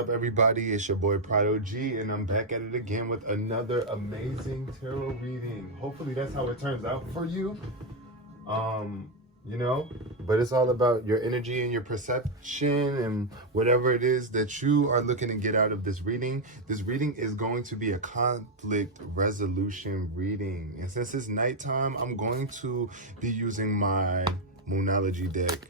up, everybody? It's your boy Prod.og, and I'm back at it again with another amazing tarot reading. Hopefully that's how it turns out for you. But it's all about your energy and your perception and whatever it is that you are looking to get out of this reading. This reading is going to be a conflict resolution reading. And since it's nighttime, I'm going to be using my Moonology deck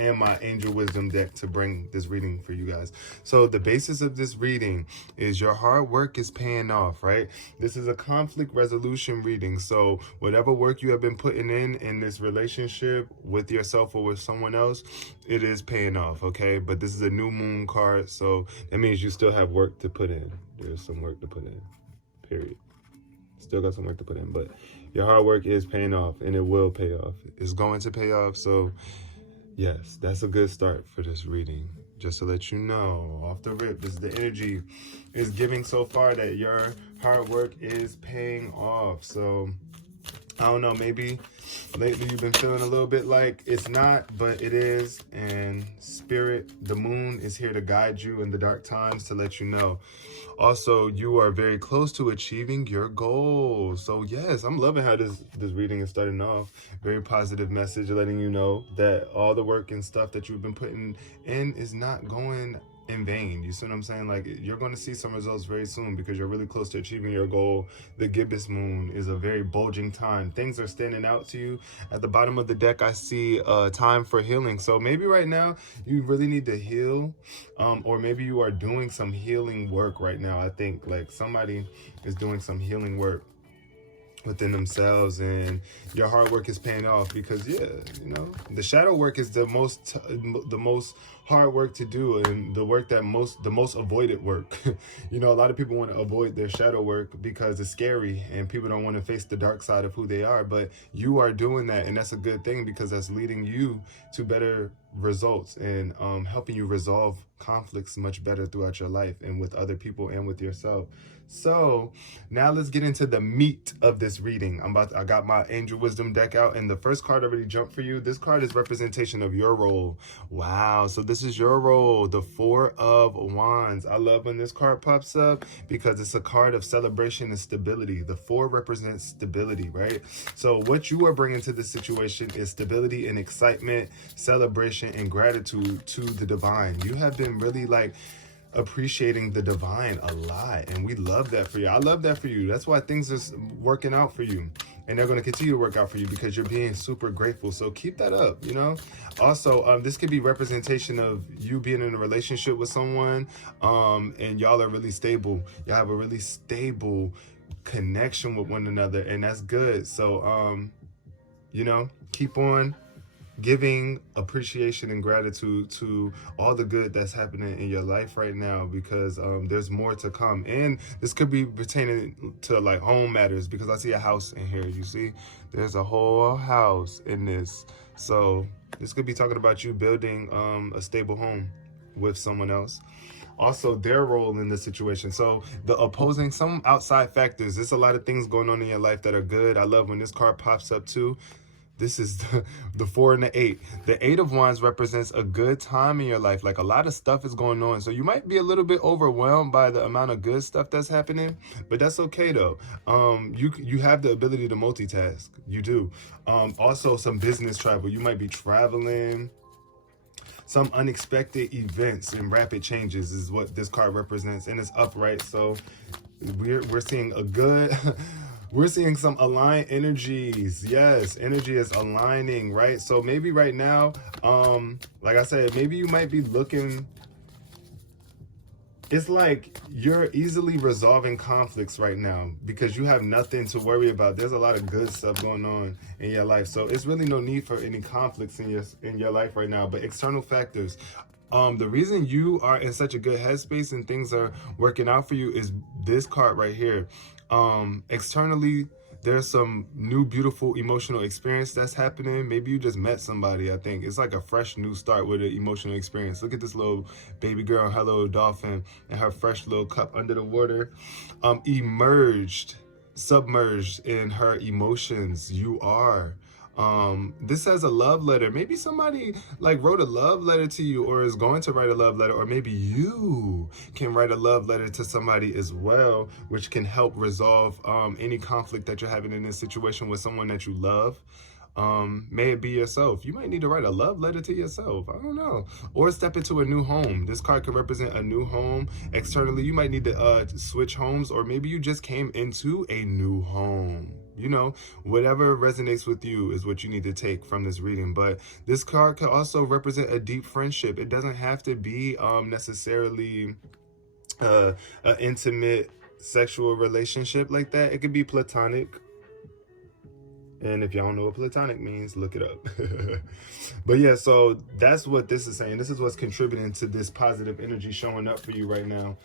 and my Angel Wisdom deck to bring this reading for you guys. So the basis of this reading is your hard work is paying off, right? This is a conflict resolution reading. So whatever work you have been putting in this relationship with yourself or with someone else, it is paying off, okay? But this is a new moon card, so that means you still have work to put in. There's some work to put in, period. Still got some work to put in, but your hard work is paying off, and it will pay off. It's going to pay off, so yes, that's a good start for this reading. Just to let you know, off the rip, this is the energy is giving so far that your hard work is paying off. So, I don't know, maybe lately you've been feeling a little bit like it's not, but it is. And Spirit, the moon, is here to guide you in the dark times to let you know. Also, you are very close to achieving your goals. So yes, I'm loving how this reading is starting off. Very positive message, letting you know that all the work and stuff that you've been putting in is not going in vain. You see what I'm saying? Like, you're going to see some results very soon because you're really close to achieving your goal. The gibbous moon is a very bulging time. Things are standing out to you. At the bottom of the deck, I see time for healing. So maybe right now you really need to heal, or maybe you are doing some healing work right now. I think like somebody is doing some healing work within themselves, and your hard work is paying off because the shadow work is the most hard work to do, and the work that the most avoided work. A lot of people want to avoid their shadow work because it's scary and people don't want to face the dark side of who they are, but you are doing that, and that's a good thing because that's leading you to better results and helping you resolve conflicts much better throughout your life and with other people and with yourself. So now let's get into the meat of this reading. I got my Angel Wisdom deck out, and the first card already jumped for you. This card is representation of your role. Wow, so this is your role, the Four of Wands. I love when this card pops up because it's a card of celebration and stability. The four represents stability, right? So what you are bringing to this situation is stability and excitement, celebration and gratitude to the divine. You have been really appreciating the divine a lot, and we love that for you. I love that for you. That's why things are working out for you, and they're going to continue to work out for you because you're being super grateful. So keep that up. Also, this could be representation of you being in a relationship with someone, and y'all are really stable. Y'all have a really stable connection with one another, and that's good. So keep on giving appreciation and gratitude to all the good that's happening in your life right now, because there's more to come. And this could be pertaining to home matters, because I see a house in here. You see, there's a whole house in this. So this could be talking about you building a stable home with someone else. Also, their role in the situation. So the opposing, some outside factors. There's a lot of things going on in your life that are good. I love when this card pops up too. This is the 4 and the 8. The 8 of Wands represents a good time in your life. Like, a lot of stuff is going on. So you might be a little bit overwhelmed by the amount of good stuff that's happening, but that's okay though. You have the ability to multitask. You do. Also, some business travel. You might be traveling. Some unexpected events and rapid changes is what this card represents, and it's upright. So we're seeing a good we're seeing some aligned energies. Yes, energy is aligning, right? So maybe right now, like I said, maybe you might be looking, it's like you're easily resolving conflicts right now because you have nothing to worry about. There's a lot of good stuff going on in your life. So it's really no need for any conflicts in your life right now. But external factors, the reason you are in such a good headspace and things are working out for you is this card right here. Externally, there's some new beautiful emotional experience that's happening. Maybe you just met somebody. I think it's like a fresh new start with an emotional experience. Look at this little baby girl and her little dolphin and her fresh little cup under the water, submerged in her emotions. You are This says a love letter. Maybe somebody like wrote a love letter to you, or is going to write a love letter, or maybe you can write a love letter to somebody as well, which can help resolve any conflict that you're having in this situation with someone that you love. May it be yourself. You might need to write a love letter to yourself. I don't know. Or step into a new home. This card could represent a new home. Externally, you might need to switch homes, or maybe you just came into a new home. You know, whatever resonates with you is what you need to take from this reading. But this card could also represent a deep friendship. It doesn't have to be necessarily an intimate sexual relationship like that. It could be platonic. And if y'all don't know what platonic means, look it up. But yeah, so that's what this is saying. This is what's contributing to this positive energy showing up for you right now.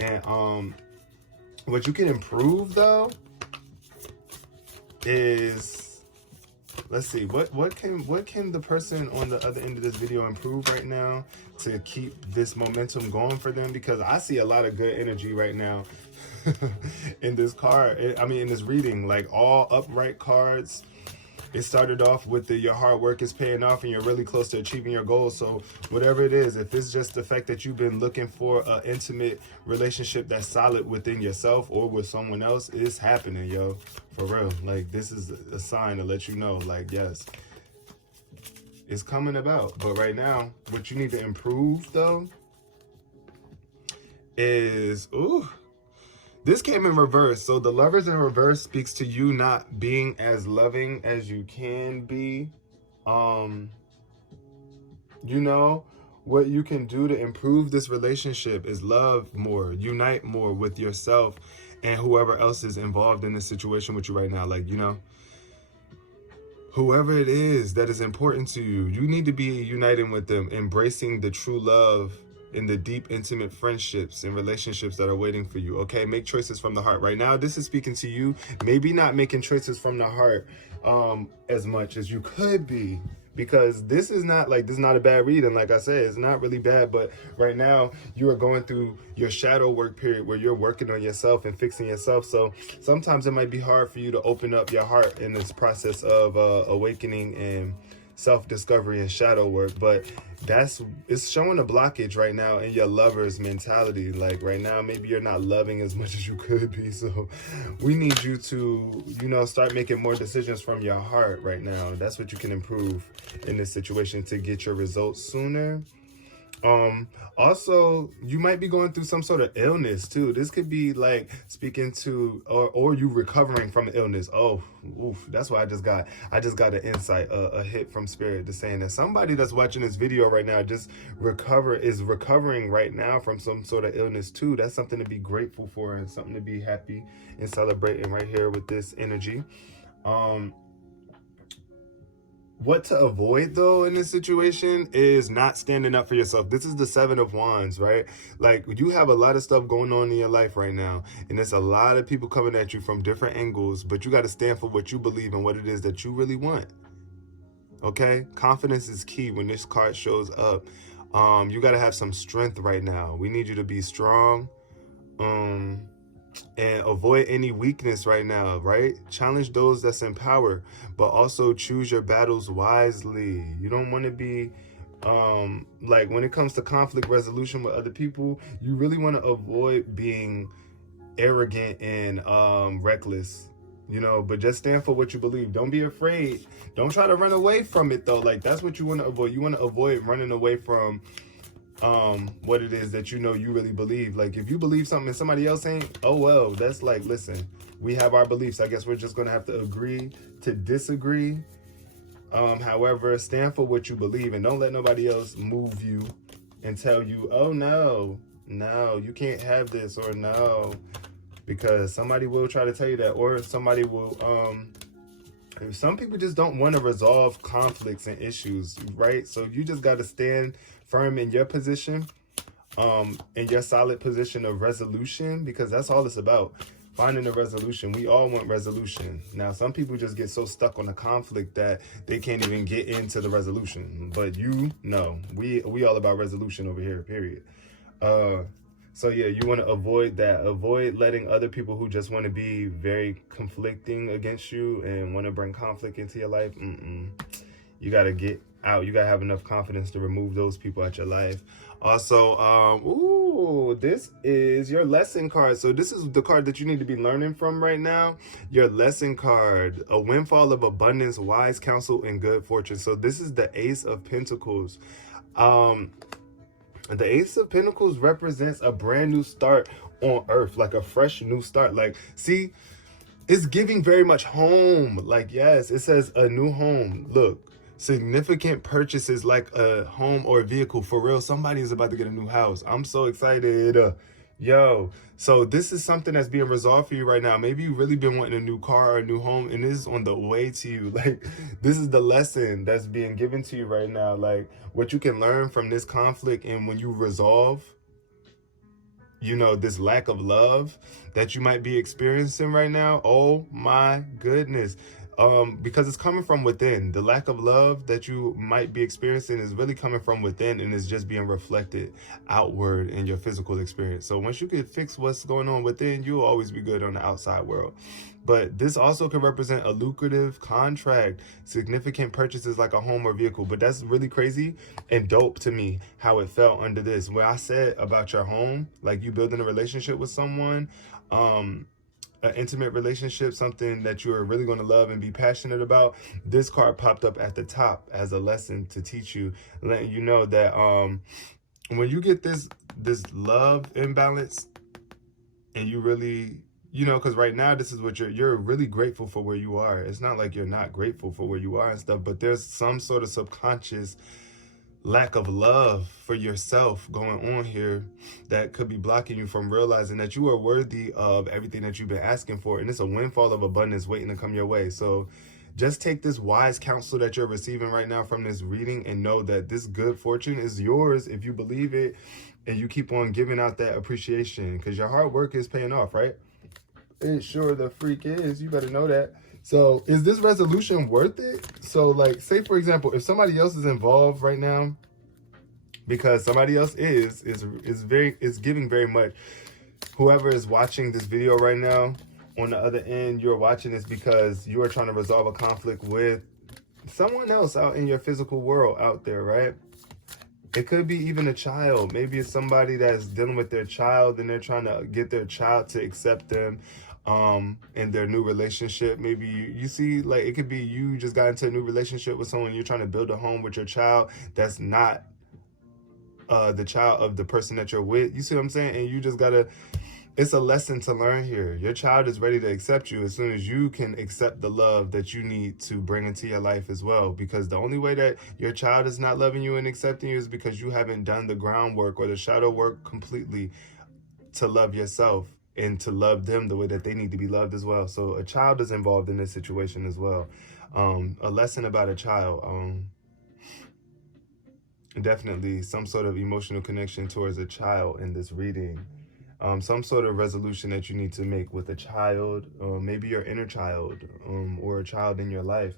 And what you can improve though is, let's see, what can the person on the other end of this video improve right now to keep this momentum going for them? Because I see a lot of good energy right now in this card. I mean, in this reading, like all upright cards. It started off with your hard work is paying off and you're really close to achieving your goals. So whatever it is, if it's just the fact that you've been looking for an intimate relationship that's solid within yourself or with someone else, it's happening, yo. For real. Like, this is a sign to let you know, like, yes, it's coming about. But right now, what you need to improve, though, is, this came in reverse. So the Lovers in reverse speaks to you not being as loving as you can be. You know, what you can do to improve this relationship is love more, unite more with yourself and whoever else is involved in this situation with you right now. Like, you know, whoever it is that is important to you, you need to be uniting with them, embracing the true love in the deep, intimate friendships and relationships that are waiting for you. Okay, make choices from the heart. Right now, this is speaking to you. Maybe not making choices from the heart as much as you could be, because this is not a bad reading. Like I said, it's not really bad, but right now you are going through your shadow work period where you're working on yourself and fixing yourself. So sometimes it might be hard for you to open up your heart in this process of awakening and self-discovery and shadow work. But it's showing a blockage right now in your lover's mentality. Like right now, maybe you're not loving as much as you could be. So we need you to, you know, start making more decisions from your heart right now. That's what you can improve in this situation to get your results sooner. Also, you might be going through some sort of illness too. This could be like speaking to, or you recovering from illness. Oh, oof, that's why I just got an insight, a hit from spirit to saying that somebody that's watching this video right now is recovering right now from some sort of illness too. That's something to be grateful for and something to be happy and celebrating right here with this energy. What to avoid, though, in this situation is not standing up for yourself. This is the Seven of Wands, right? Like, you have a lot of stuff going on in your life right now, and there's a lot of people coming at you from different angles, but you got to stand for what you believe and what it is that you really want, okay? Confidence is key when this card shows up. You got to have some strength right now. We need you to be strong. And avoid any weakness right now, right? Challenge those that's in power, but also choose your battles wisely. You don't want to be, like when it comes to conflict resolution with other people, you really want to avoid being arrogant and reckless, you know, but just stand for what you believe. Don't be afraid. Don't try to run away from it though. Like that's what you want to avoid. You want to avoid running away from what it is that you know you really believe. Like if you believe something and somebody else ain't, oh well, that's like, listen, we have our beliefs. I guess we're just gonna have to agree to disagree. However, stand for what you believe and don't let nobody else move you and tell you, oh no, you can't have this, or no, because somebody will try to tell you that, or somebody will some people just don't want to resolve conflicts and issues, right? So you just got to stand firm in your position, in your solid position of resolution, because that's all it's about. Finding a resolution. We all want resolution. Now, some people just get so stuck on the conflict that they can't even get into the resolution. But you know, we all about resolution over here, period. So yeah, you want to avoid that. Avoid letting other people who just want to be very conflicting against you and want to bring conflict into your life. You got to get out. You got to have enough confidence to remove those people out your life. Also, this is your lesson card. So this is the card that you need to be learning from right now. Your lesson card, a windfall of abundance, wise counsel, and good fortune. So this is the Ace of Pentacles. The Ace of Pentacles represents a brand new start on earth, like a fresh new start. Like, see, it's giving very much home. Like, yes, it says a new home. Look, significant purchases like a home or a vehicle. For real, somebody is about to get a new house. I'm so excited. Yo, so this is something that's being resolved for you right now. Maybe you've really been wanting a new car or a new home, and this is on the way to you. Like, this is the lesson that's being given to you right now. Like, what you can learn from this conflict, and when you resolve, you know, this lack of love that you might be experiencing right now. Oh my goodness. Because it's coming from within. The lack of love that you might be experiencing is really coming from within, and is just being reflected outward in your physical experience. So once you can fix what's going on within, you'll always be good on the outside world. But this also can represent a lucrative contract, significant purchases like a home or vehicle. But that's really crazy and dope to me how it felt under this. Where I said about your home, like you building a relationship with someone, an intimate relationship, something that you are really going to love and be passionate about. This card popped up at the top as a lesson to teach you, letting you know that when you get this love imbalance, and you really, you know, because right now this is what you're really grateful for where you are. It's not like you're not grateful for where you are and stuff, but there's some sort of subconscious lack of love for yourself going on here that could be blocking you from realizing that you are worthy of everything that you've been asking for, and it's a windfall of abundance waiting to come your way. So just take this wise counsel that you're receiving right now from this reading and know that this good fortune is yours if you believe it and you keep on giving out that appreciation, because your hard work is paying off, right? It sure the freak is. You better know that. So is this resolution worth it? So like, say for example, if somebody else is involved right now, because somebody else is giving very much. Whoever is watching this video right now, on the other end, you're watching this because you are trying to resolve a conflict with someone else out in your physical world out there, right? It could be even a child. Maybe it's somebody that's dealing with their child and they're trying to get their child to accept them in their new relationship. Maybe you see, like, it could be you just got into a new relationship with someone, you're trying to build a home with your child that's not the child of the person that you're with. You see what I'm saying? And you just gotta, it's a lesson to learn here. Your child is ready to accept you as soon as you can accept the love that you need to bring into your life as well. Because the only way that your child is not loving you and accepting you is because you haven't done the groundwork or the shadow work completely to love yourself and to love them the way that they need to be loved as well. So a child is involved in this situation as well. A lesson about a child. Definitely some sort of emotional connection towards a child in this reading. Some sort of resolution that you need to make with a child, maybe your inner child, or a child in your life.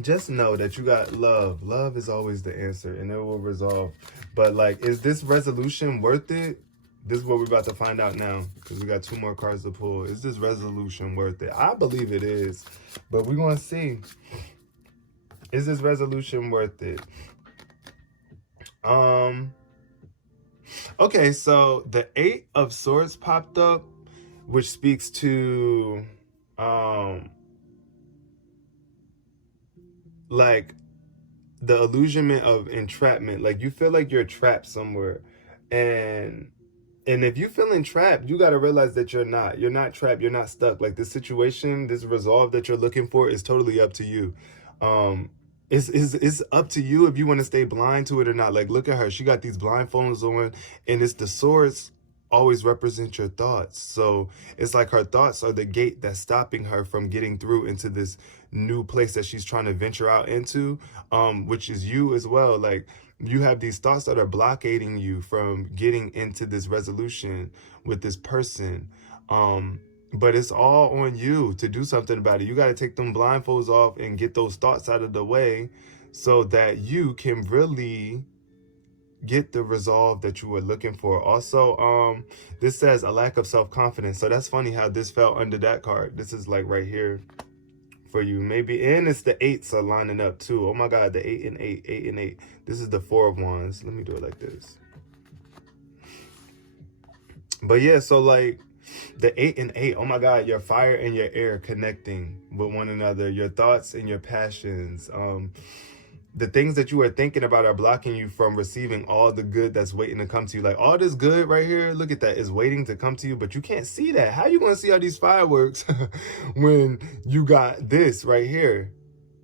Just know that you got love. Love is always the answer, and it will resolve. But like, is this resolution worth it? This is what we're about to find out now, because we got 2 more cards to pull. Is this resolution worth it? I believe it is, but we're going to see. Is this resolution worth it? Okay, so the 8 of Swords popped up, which speaks to like the illusionment of entrapment. Like, you feel like you're trapped somewhere, and if you feel entrapped, you got to realize that you're not trapped, you're not stuck. Like, this situation, this resolve that you're looking for is totally up to you. It's up to you if you want to stay blind to it or not. Like, look at her, she got these blindfolds on, and it's the swords always represent your thoughts. So it's like her thoughts are the gate that's stopping her from getting through into this new place that she's trying to venture out into, which is you as well. Like, you have these thoughts that are blockading you from getting into this resolution with this person. But it's all on you to do something about it. You got to take them blindfolds off and get those thoughts out of the way so that you can really get the resolve that you were looking for. Also, this says a lack of self-confidence. So that's funny how this fell under that card. This is like right here for you, maybe. And it's the eights are lining up too. Oh my God, the 8 and 8, 8 and 8. This is the 4 of Wands. Let me do it like this. But yeah, so like the 8 and 8, oh my God, your fire and your air connecting with one another, your thoughts and your passions. The things that you are thinking about are blocking you from receiving all the good that's waiting to come to you. Like all this good right here, look at that, is waiting to come to you, but you can't see that. How you gonna see all these fireworks when you got this right here?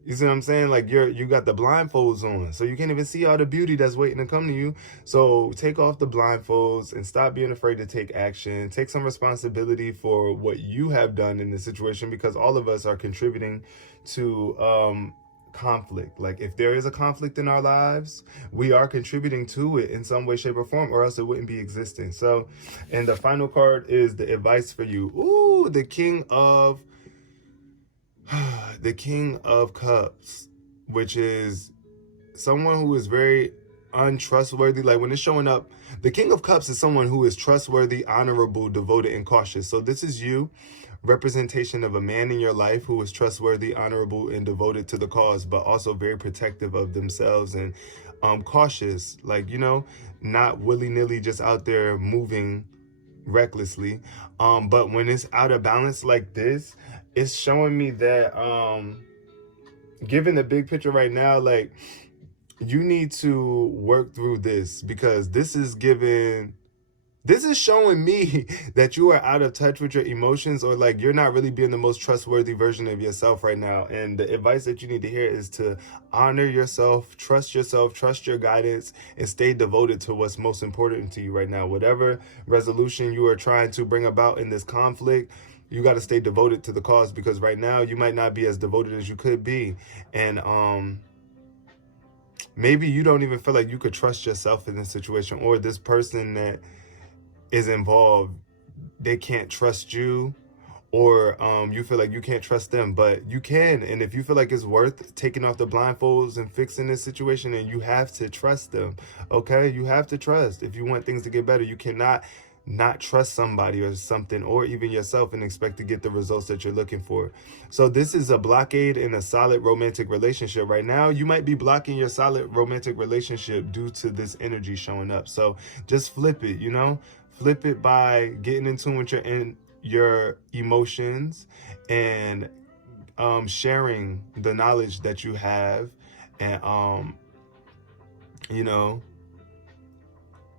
You see what I'm saying? Like you got the blindfolds on, so you can't even see all the beauty that's waiting to come to you. So take off the blindfolds and stop being afraid to take action. Take some responsibility for what you have done in this situation, because all of us are contributing to conflict. Like if there is a conflict in our lives, we are contributing to it in some way, shape, or form, or else it wouldn't be existing. So, and the final card is the advice for you. Ooh, the King of Cups, which is someone who is very untrustworthy. Like when it's showing up, the King of Cups is someone who is trustworthy, honorable, devoted, and cautious. So this is you, representation of a man in your life who is trustworthy, honorable, and devoted to the cause, but also very protective of themselves and cautious, like, you know, not willy-nilly just out there moving recklessly. But when it's out of balance like this, it's showing me that given the big picture right now, like you need to work through this, because this is showing me that you are out of touch with your emotions, or like you're not really being the most trustworthy version of yourself right now. And the advice that you need to hear is to honor yourself, trust your guidance, and stay devoted to what's most important to you right now. Whatever resolution you are trying to bring about in this conflict, you got to stay devoted to the cause, because right now you might not be as devoted as you could be. And maybe you don't even feel like you could trust yourself in this situation, or this person that is involved, they can't trust you, or you feel like you can't trust them, but you can. And if you feel like it's worth taking off the blindfolds and fixing this situation, and you have to trust them, okay? You have to trust. If you want things to get better, you cannot not trust somebody or something, or even yourself, and expect to get the results that you're looking for. So this is a blockade in a solid romantic relationship right now. You might be blocking your solid romantic relationship due to this energy showing up. So just flip it, you know? Flip it by getting in tune with your emotions, and sharing the knowledge that you have, and you know,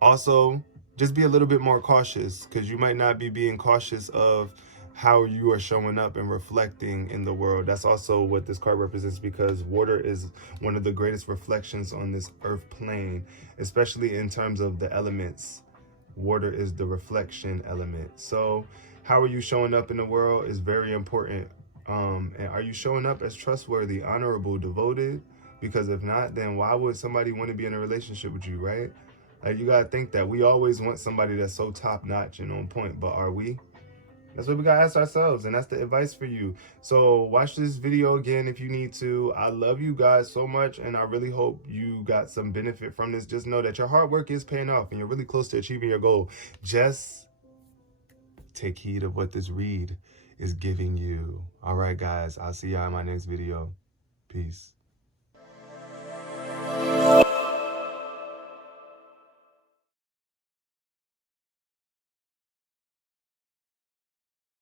also just be a little bit more cautious, because you might not be being cautious of how you are showing up and reflecting in the world. That's also what this card represents, because water is one of the greatest reflections on this earth plane, especially in terms of the elements. Water is the reflection element. So how are you showing up in the world is very important. And are you showing up as trustworthy, honorable, devoted? Because if not, then why would somebody want to be in a relationship with you, right? Like, you gotta think that we always want somebody that's so top notch and on point, but are we? That's what we gotta ask ourselves, and that's the advice for you. So watch this video again if you need to. I love you guys so much, and I really hope you got some benefit from this. Just know that your hard work is paying off, and you're really close to achieving your goal. Just take heed of what this read is giving you. All right, guys, I'll see y'all in my next video. Peace.